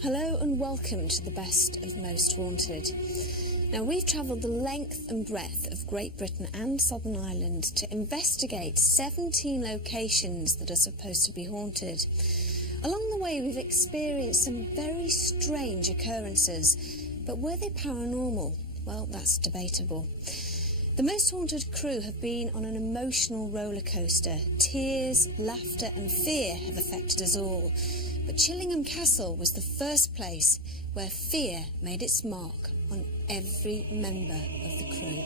Hello and welcome to the best of Most Haunted. Now, we've travelled the length and breadth of Great Britain and Southern Ireland to investigate 17 locations that are supposed to be haunted. Along the way, we've experienced some very strange occurrences, but were they paranormal? Well, that's debatable. The Most Haunted crew have been on an emotional roller coaster. Tears, laughter and fear have affected us all. But Chillingham Castle was the first place where fear made its mark on every member of the crew.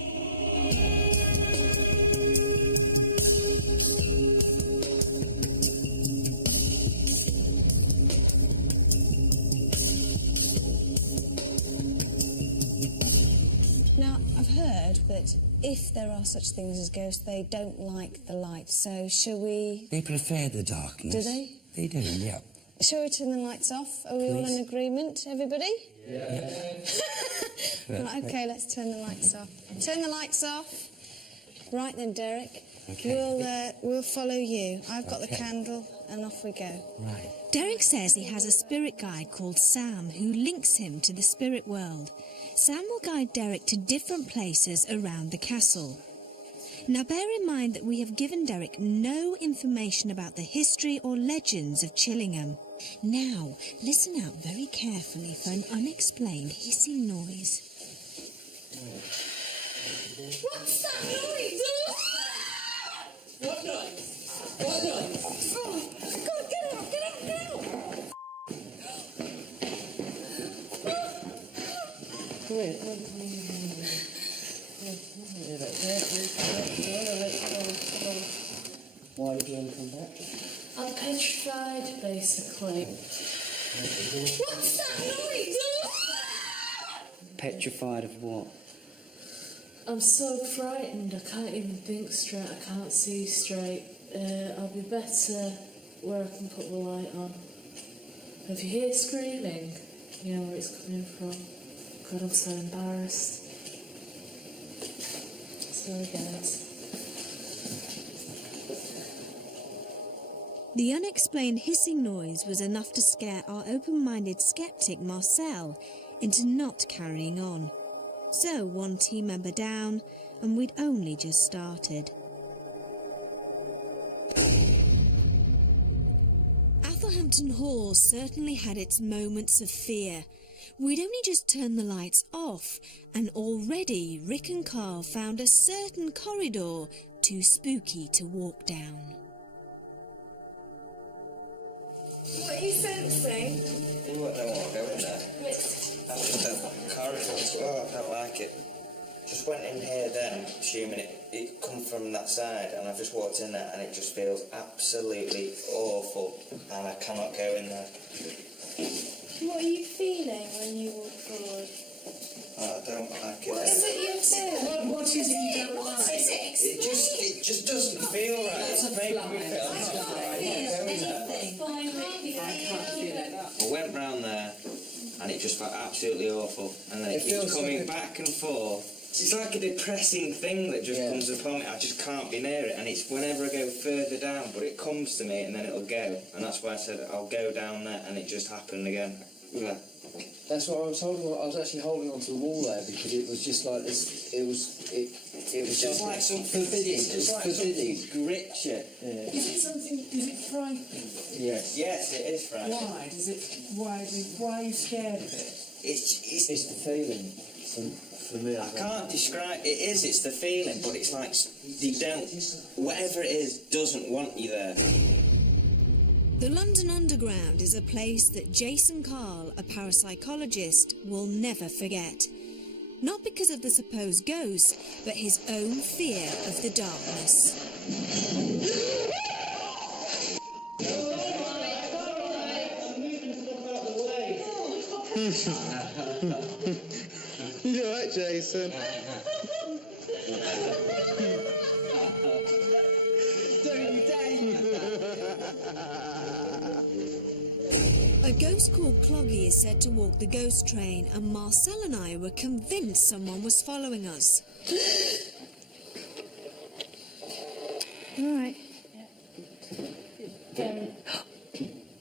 Now, I've heard that if there are such things as ghosts, they don't like the light. So, shall we... They prefer the darkness. Do they? They do, yeah. Shall we turn the lights off? Are we all in agreement, everybody? Yeah. Right, okay, let's turn the lights off. Turn the lights off. Right then, Derek. Okay. We'll follow you. I've got the candle, and off we go. Right. Derek says he has a spirit guide called Sam who links him to the spirit world. Sam will guide Derek to different places around the castle. Now, bear in mind that we have given Derek no information about the history or legends of Chillingham. Now, listen out very carefully for an unexplained hissing noise. What's that noise? What noise? What noise? Oh, God, get out, get out, get out! Come here. Why did you want to come back? I'm petrified, basically. What's that noise? Petrified of what? I'm so frightened, I can't even think straight, I can't see straight. I'll be better where I can put the light on. If you hear screaming, you know where it's coming from. God, I'm so embarrassed. Sorry, guys. The unexplained hissing noise was enough to scare our open-minded skeptic Marcel into not carrying on. So, one team member down, and we'd only just started. Athelhampton Hall certainly had its moments of fear. We'd only just turned the lights off, and already Rick and Carl found a certain corridor too spooky to walk down. What are you sensing? You won't know what going there. After the corridor as well, I don't like it. Just went in here then, assuming it come from that side, and I've just walked in there and it just feels absolutely awful, and I cannot go in there. What are you feeling when you walk forward? I don't like it. What is it you feel? What is it you don't like? It just doesn't feel right. It's making me feel I went round there and it just felt absolutely awful, and then it keeps coming back and forth. It's like a depressing thing that just comes upon me. I just can't be near it, and it's whenever I go further down, but it comes to me and then it'll go, and that's why I said I'll go down there, and it just happened again. Yeah. That's what I was holding on. I was actually holding onto the wall there because it was just like this. It was just like some forbidding. It's like forbidding. something grips you. Yeah. Is it something, is it frightening? Yes. Yes, it is frightening. Why are you scared of it? It's It's the feeling. For me, I can't describe it. It's the feeling, but it's like you don't. Whatever it is doesn't want you there. The London Underground is a place that Jason Carl, a parapsychologist, will never forget. Not because of the supposed ghosts, but his own fear of the darkness. You all right, Jason? A ghost called Cloggy is said to walk the ghost train, and Marcel and I were convinced someone was following us. All right.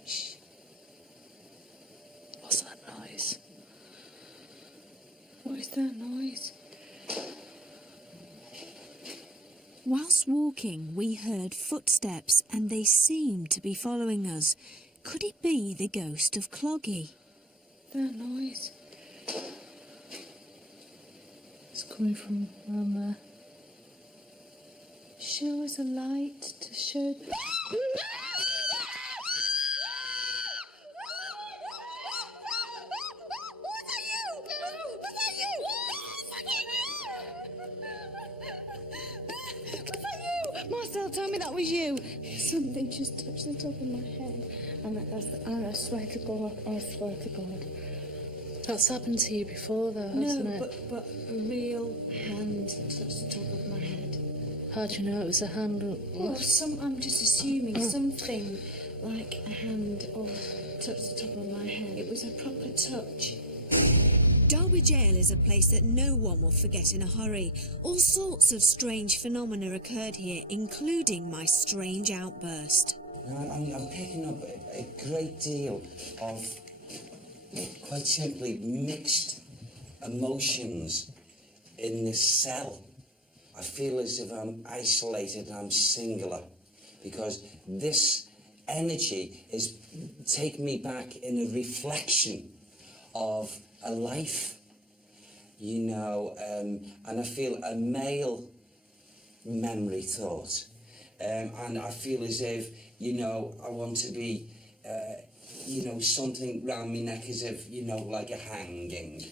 Shh. What's that? we heard footsteps and they seemed to be following us. Could it be the ghost of Cloggy? That noise. It's coming from around there. Show us a light to show. Marcel, tell me that was you. Something just touched the top of my head. I swear to God, I swear to God. That's happened to you before, though, hasn't No, it? but a real hand touched the top of my head. How do you know it was a hand? Well, I'm just assuming something like a hand touched the top of my head. It was a proper touch. Derby Jail is a place that no one will forget in a hurry. All sorts of strange phenomena occurred here, including my strange outburst. I'm picking up a great deal of, quite simply, mixed emotions in this cell. I feel as if I'm isolated and I'm singular, because this energy is taking me back in a reflection of a life, you know, and I feel a male memory thought, and I feel as if, you know, I want to be, you know, something round my neck as if, you know, like a hanging.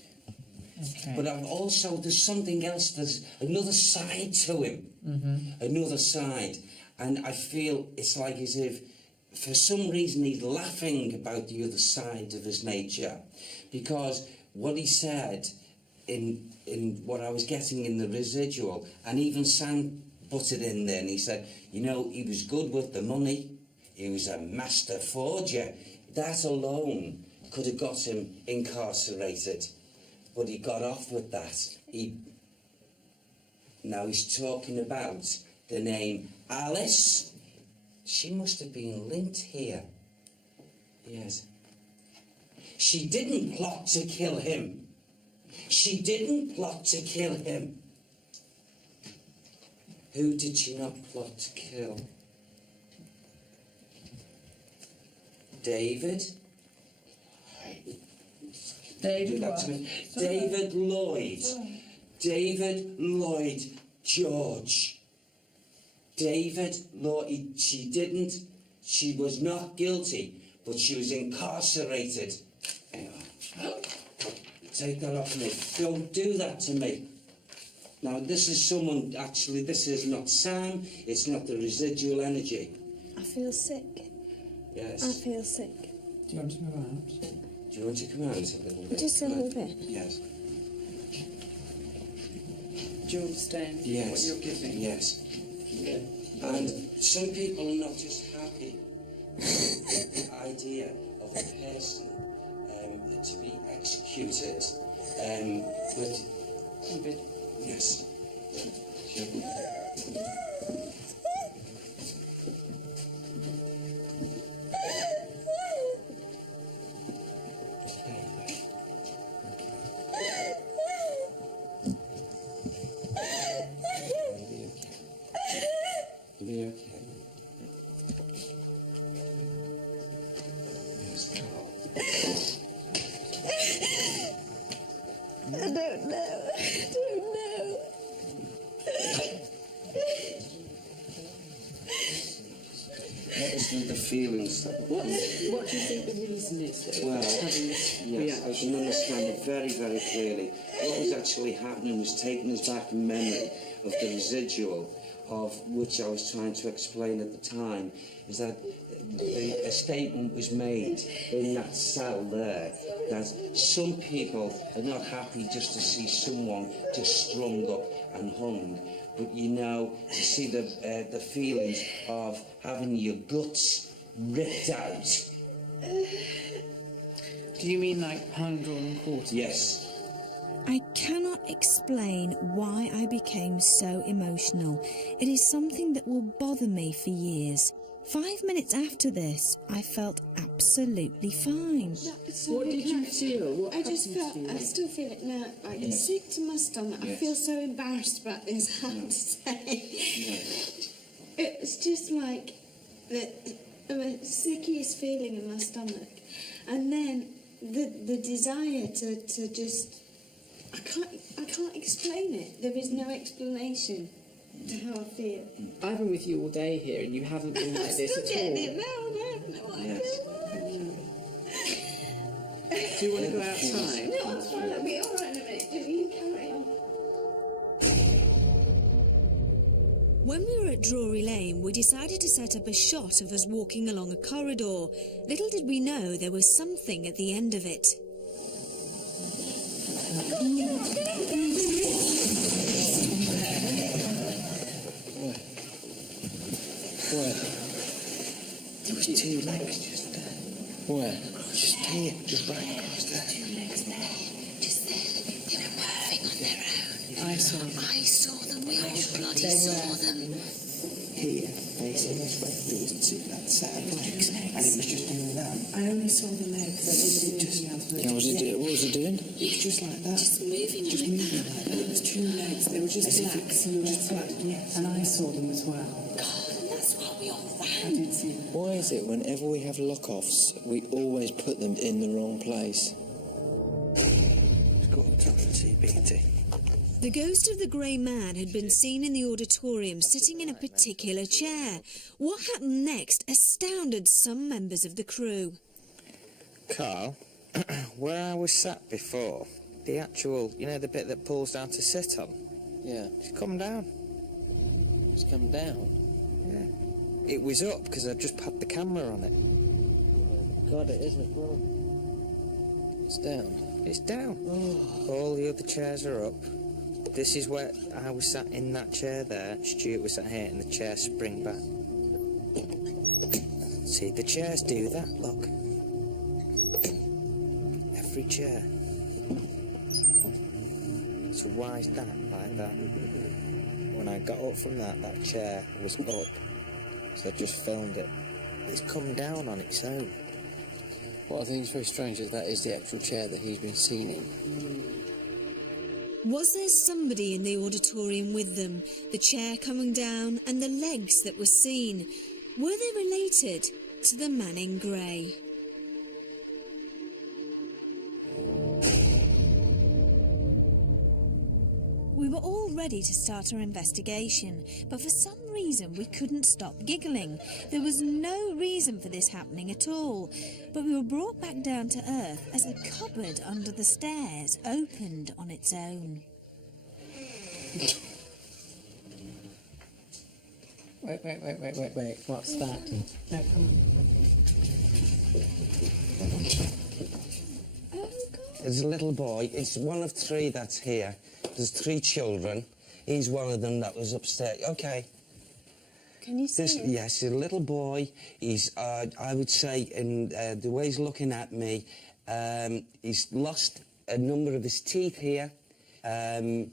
Okay. But I've also, there's something else, there's another side to him, another side, and I feel it's like as if, for some reason, he's laughing about the other side of his nature, because what he said in what I was getting in the residual, and even Sam put it in there, and he said, you know, he was good with the money, he was a master forger. That alone could have got him incarcerated, but he got off with that. Now he's talking about the name Alice. She must have been linked here. Yes. She didn't plot to kill him. She didn't plot to kill him. Who did she not plot to kill? David? David Do that what? to me. David Lloyd. David Lloyd George. David Lloyd. She didn't. She was not guilty, but she was incarcerated. Take that off me. Don't do that to me. Now, this is someone, actually, this is not Sam, it's not the residual energy. I feel sick. Yes. I feel sick. Do you want to move out? Do you want to come out a little bit? Just a little bit. Yes. Do you understand Yes. what you're giving? Yes. And some people are not just happy with the idea of a person to be executed, but yes. Sure. You'll be okay. Yes, Carl. I don't know. I don't know. What is the feelings that What do you think the reason is that Well, having this yes, I reaction? can understand it very, very clearly. What was actually happening was taking us back in memory of the residual, of which I was trying to explain at the time, is that a statement was made in that cell there that some people are not happy just to see someone just strung up and hung, but you know, to see the feelings of having your guts ripped out. Do you mean like hung, drawn and quartered? Yes. I cannot explain why I became so emotional. It is something that will bother me for years. 5 minutes after this, I felt absolutely fine. What did you feel? What I just happened felt, to you? I still feel it now, like Yes. sick to my stomach. I Yes. feel so embarrassed about this, I have to say. it's just like the sickiest feeling in my stomach, and then the desire to just I can't explain it. There is no explanation to how I feel. I've been with you all day here, and you haven't been like this Still at getting all. it now. I have no idea. Do you want to go outside? No, it's fine. I'll be all right in a minute. You carry on. When we were at Drury Lane, we decided to set up a shot of us walking along a corridor. Little did we know there was something at the end of it. Where? There was two legs just there. Where? Just here, just right across there. Two legs there, just there. They were moving on their own. I saw them. I saw them. We all bloody saw them. Here, facing this way, there was two that set of legs, and it was just doing that. I only saw the legs. I didn't do anything else. What was it doing? It was just like that. Just moving Just like moving that. like that. It was two legs. They were just black silhouettes, and I saw them as well. God, and that's why we all I ran. did see them. Why is it whenever we have lock-offs, we always put them in the wrong place? Let's go up top and see BT. The ghost of the grey man had been seen in the auditorium sitting in a particular chair. What happened next astounded some members of the crew. Carl, where I was sat before, the actual, you know, the bit that pulls down to sit on, Yeah, it's come down. it's come down. Yeah. It was up because I've just had the camera on it. God, it is as well. It's down. It's down. All the other chairs are up. This is where I was sat in that chair there. Stuart was sat here and the chairs spring back. See, the chairs do that, look. Every chair. So why is that like that? When I got up from that chair was up. So I just filmed it. It's come down on its own. What I think is very strange is that is the actual chair that he's been seen in. Was there somebody in the auditorium with them? The chair coming down and the legs that were seen. Were they related to the man in grey? We were all ready to start our investigation, but for some reason we couldn't stop giggling. There was no reason for this happening at all, but we were brought back down to earth as a cupboard under the stairs opened on its own. Wait. What's that? No, come on. There's a little boy. It's one of three that's here. There's three children. He's one of them that was upstairs. Okay. Can you see him? Yes, a little boy. He's, I would say, in the way he's looking at me, he's lost a number of his teeth here. I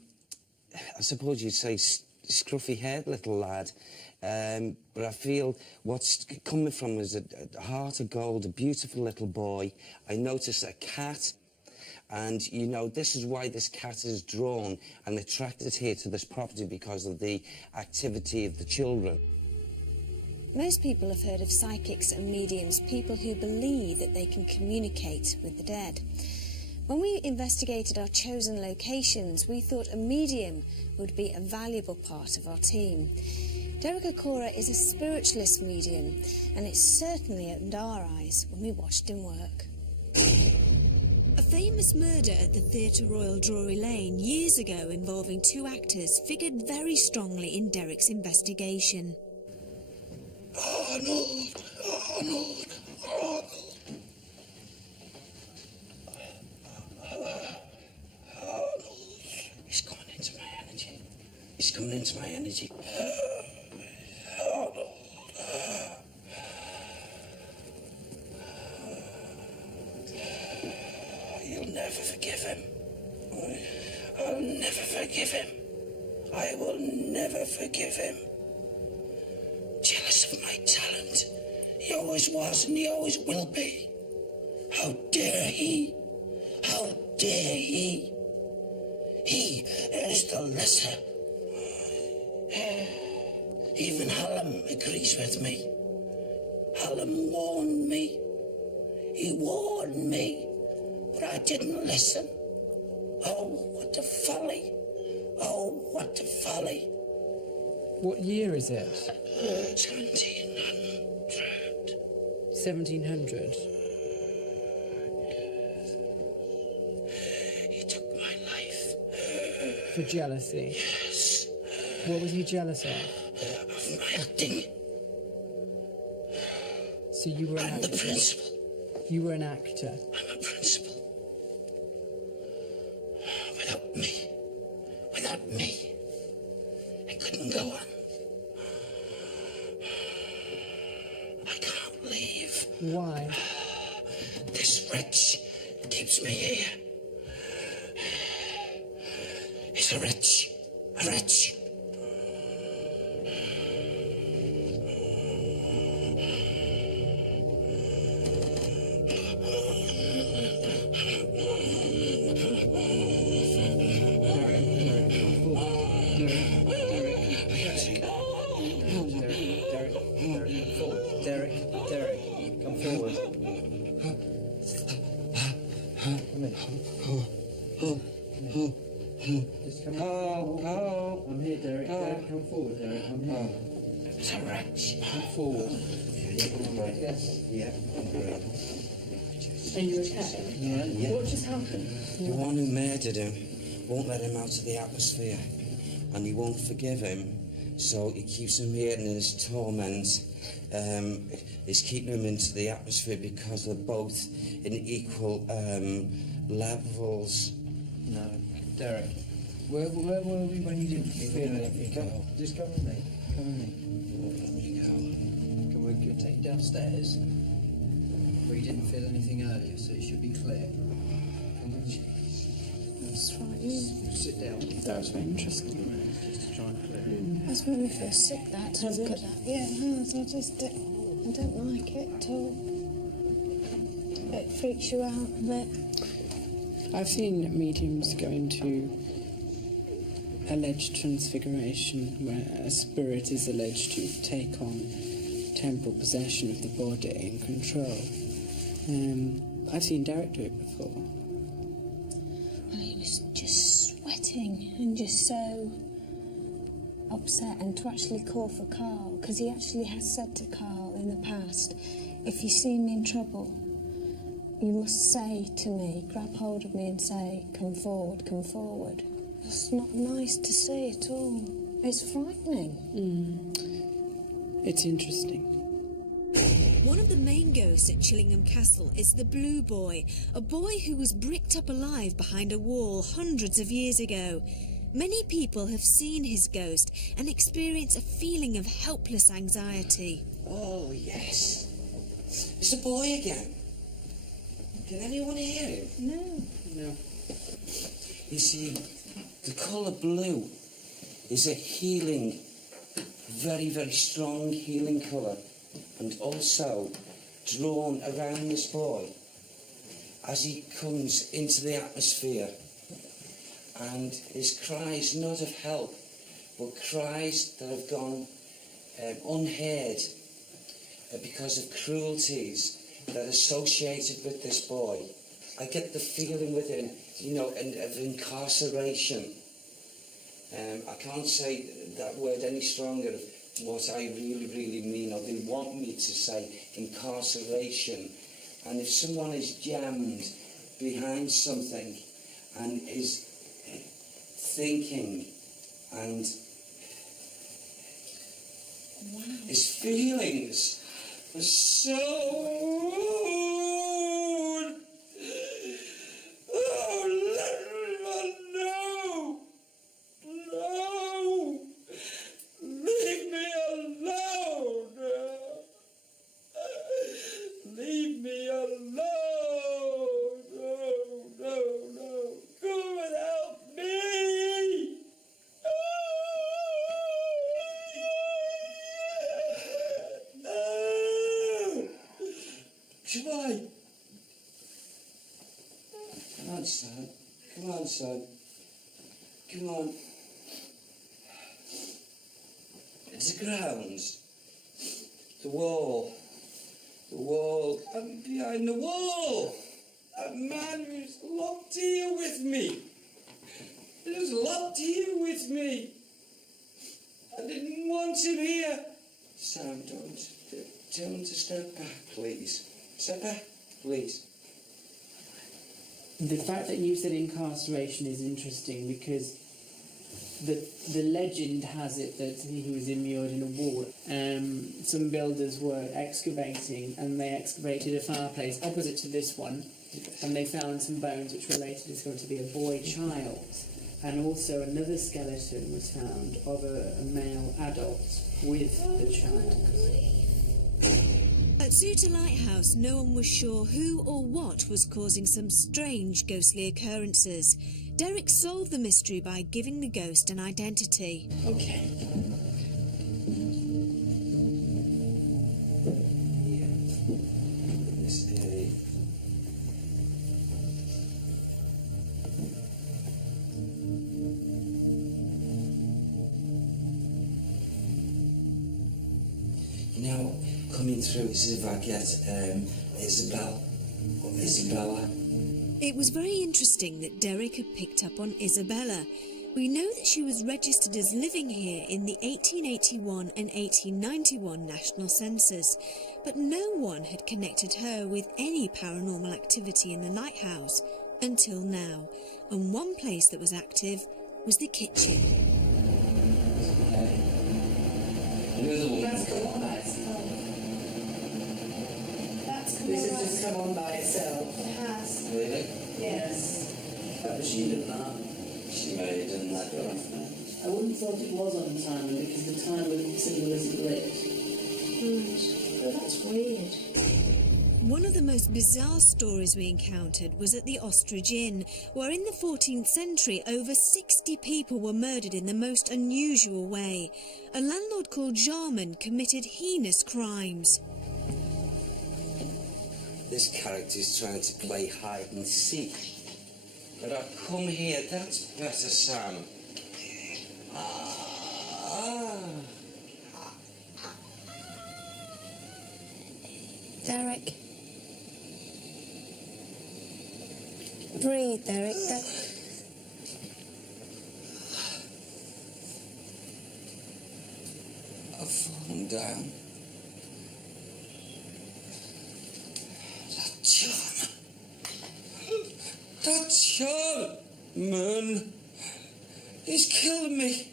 suppose you'd say scruffy haired little lad. But I feel what's coming from is a heart of gold, a beautiful little boy. I noticed a cat. And, you know, this is why this cat is drawn and attracted here to this property, because of the activity of the children. Most people have heard of psychics and mediums, people who believe that they can communicate with the dead. When we investigated our chosen locations, we thought a medium would be a valuable part of our team. Derek Okora is a spiritualist medium, and it certainly opened our eyes when we watched him work. A famous murder at the Theatre Royal Drury Lane years ago involving two actors figured very strongly in Derek's investigation. Arnold! Arnold! Arnold! Arnold! He's coming into my energy. He's coming into my energy. Arnold! You'll never forgive him. I'll never forgive him. I will never forgive him. Jealous of my talent. He always was and he always will be. How dare he? How dare he? He is the lesser. Even Hallam agrees with me. Hallam warned me. He warned me, but I didn't listen. Oh, what a folly. Oh, what a folly. What year is it? 1700. 1700. He took my life. For jealousy. Yes. What was he jealous of? Of my acting. So you were an I'm the actor. principal. You were an actor. I'm a principal. Without me, it couldn't go on. I can't leave. Why? This wretch keeps me here. He's a wretch. A wretch. Derek, come forward. Come in. Just come in. I'm here, Derek. Derek, come forward, Derek. I'm here. It's a wretch. Come forward. Yes. Yeah. Are you okay? Yeah. What just happened? The one who murdered him won't let him out of the atmosphere, and he won't forgive him, so he keeps him here in his torment. He's keeping him into the atmosphere because they're both in equal levels. No. Derek, where were we when you didn't feel anything? Just come with me. Come with me. Let me go. Can we take you downstairs? Where you didn't feel anything earlier, so it should be clear. Come with me. That's right. Sit down. That's very interesting. Just to try and clear it. That's made me feel sick, that, to look at that. Yeah, it has. I don't like it at all. It freaks you out a bit. I've seen mediums go into alleged transfiguration, where a spirit is alleged to take on temporal possession of the body and control. I've seen Derek do it before. And he was just sweating and just so upset, and to actually call for Carl, because he actually has said to Carl in the past, if you see me in trouble, you must say to me, grab hold of me and say, come forward, come forward. It's not nice to see at all. It's frightening. It's interesting. One of the main ghosts at Chillingham Castle is the Blue Boy, a boy who was bricked up alive behind a wall hundreds of years ago. Many people have seen his ghost and experience a feeling of helpless anxiety. Oh, yes. It's the boy again. Can anyone hear him? No. You see, the colour blue is a healing, very, very strong healing colour, and also drawn around this boy as he comes into the atmosphere. And his cries, not of help, but cries that have gone unheard because of cruelties that are associated with this boy. I get the feeling with him, of incarceration. I can't say that word any stronger of what I really, really mean, or they want me to say incarceration. And if someone is jammed behind something and is thinking and his feelings are so... Oh, let everyone know! No! Leave me alone! Leave me alone! No. Go without me! Shall I? Come on, son. Come on, son. Come on. It's the grounds. The wall. And behind the wall. A man who's locked here with me. Who's locked here with me. I didn't want him here. Sam, don't. Tell him to step back, please. Step back, please. The fact that you said incarceration is interesting because the legend has it that he was immured in a wall. Some builders were excavating and they excavated a fireplace opposite to this one and they found some bones which were later discovered to be a boy child. And also another skeleton was found of a male adult with the child. At Suter Lighthouse, no one was sure who or what was causing some strange ghostly occurrences. Derek solved the mystery by giving the ghost an identity. Okay. Yeah. This area. You know, coming through, it's as if I get Isabella. It was very interesting that Derek had picked up on Isabella. We know that she was registered as living here in the 1881 and 1891 national census, but no one had connected her with any paranormal activity in the lighthouse until now, and one place that was active was the kitchen. This has just come on by itself. It has. Really? Yes. But she did that. She may have done that. I wouldn't have thought it was on timer because the timer signal isn't lit. Oh, that's weird. One of the most bizarre stories we encountered was at the Ostrich Inn, where in the 14th century over 60 people were murdered in the most unusual way. A landlord called Jarman committed heinous crimes. This character's trying to play hide and seek. But I've come here, that's better, Sam. Derek. Breathe, Derek. I've fallen down. That Charman is killing me.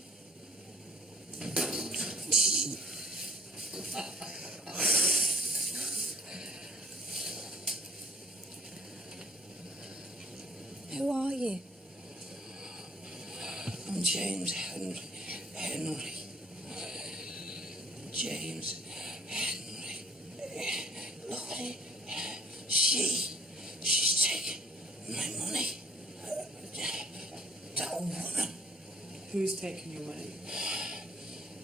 Who are you? I'm James Henry. James Henry. Look at it. She's taking my money. That woman. Who's taking your money?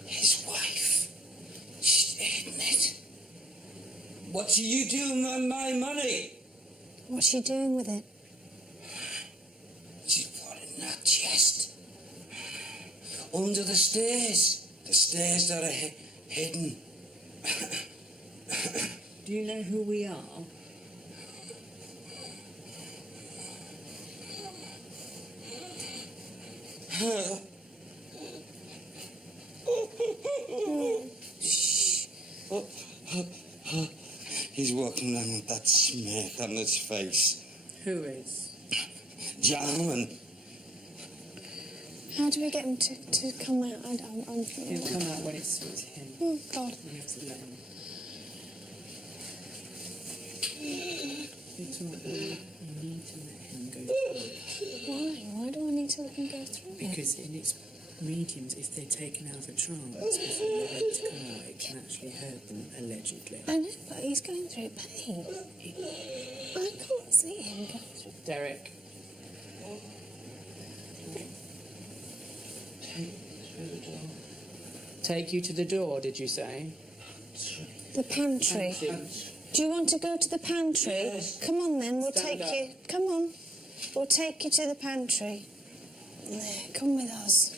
His wife. She's hidden it. What are you doing with my money? What's she doing with it? She's put it in that chest. Under the stairs. The stairs that are hidden. Do you know who we are? He's walking around with that smirk on his face. Who is? Jarman. How do we get him to come out? He'll come out when it suits him. Oh, God. We have to let him. It's all right. You need to let him go through. Why? Why do I need to let him go through it? Because in its mediums, if they're taken out of a trance before they're ready to come out, it can actually hurt them, allegedly. I know, but he's going through pain. I can't see him go through. Derek. Take you to the door, did you say? The pantry. Do you want to go to the pantry? Yes. Come on then, we'll Stand take up. you. Come on. We'll take you to the pantry. There, come with us.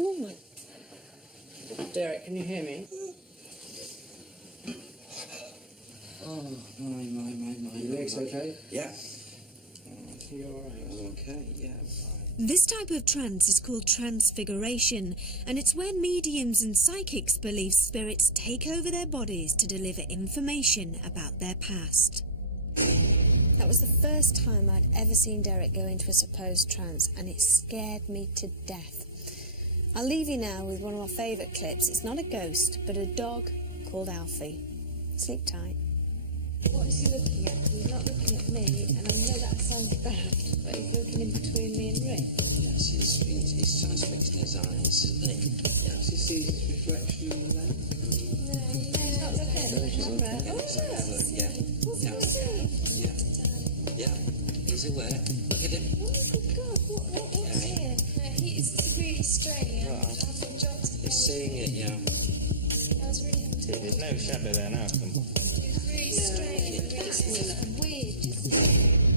Oh my. Derek, can you hear me? Oh, my. Your legs okay? Yeah. You're all right. Okay, yeah. This type of trance is called transfiguration, and it's where mediums and psychics believe spirits take over their bodies to deliver information about their past. That was the first time I'd ever seen Derek go into a supposed trance, and it scared me to death. I'll leave you now with one of my favourite clips. It's not a ghost, but a dog called Alfie. Sleep tight. What is he looking at? He's not looking at me, and I know that sounds bad, but he's looking in between me and Rick. Yes, he's transfixing his eyes, isn't he? Does he see his reflection in the lens? No, he's not looking at the camera. Yeah. Yeah. He's aware. Look at him. Oh my God, what's here? No, it's really strange. He's seeing it, yeah. There's no shadow there now. It's really strange. It's weird.